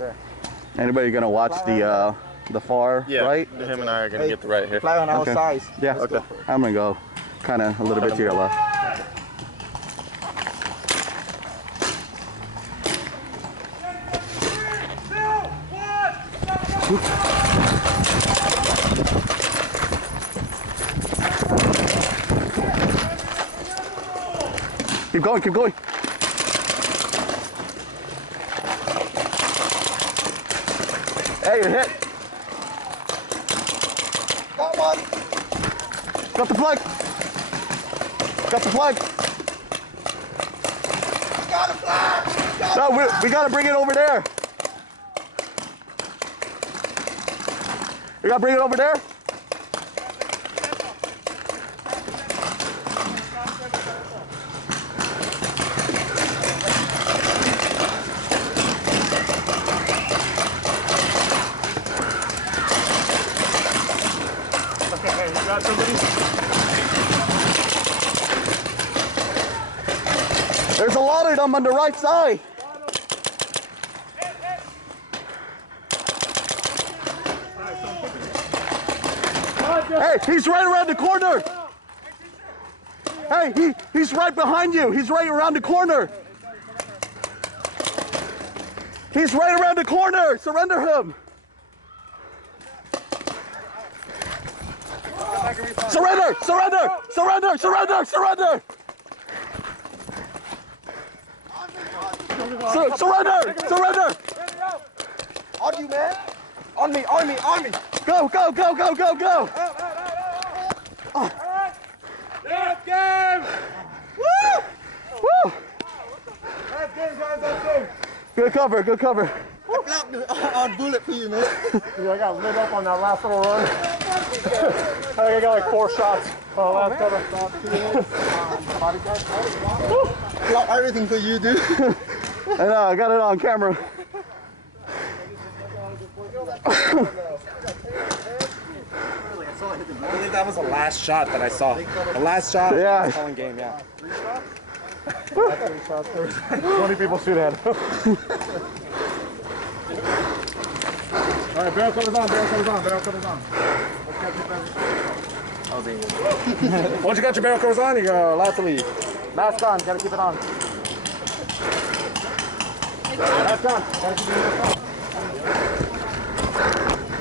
Okay. Anybody gonna watch the far right? Him and I are gonna get the right here. Fly on our size. Yeah. Okay. I'm gonna go kind of a little bit to your left. Keep going, keep going. Hey, you're hit. Got one. Got the flag. Got the flag. Got a flag. No, we gotta bring it over there. We gotta bring it over there. Okay, you got somebody? There's a lot of them on the right side. Hey, he's right around the corner. Hey, he's right behind you. He's right around the corner. He's right around the corner. Surrender him. Surrender! Surrender! Surrender! Surrender! Surrender! Surrender! Surrender! On you, man. On me, on me, on me. Go! Go! Go! Go! Go! Go! Let's game. Woo! Woo! Let's game, guys. Let's game. Good cover. Good cover. I blocked on bullet for you, man. Yeah, I got lit up on that last little run. I think I got like 4 shots. Last cover. Block everything for you, dude. I know. I got it on camera. I believe that was the last shot that I saw. The last shot of Yeah. the calling game, yeah. 20 people shoot at him. All right, barrel covers on, barrel covers on, barrel covers on. Once you got your barrel covers on, you're allowed to leave. Mask on, gotta keep it on. Mask on, gotta keep it on.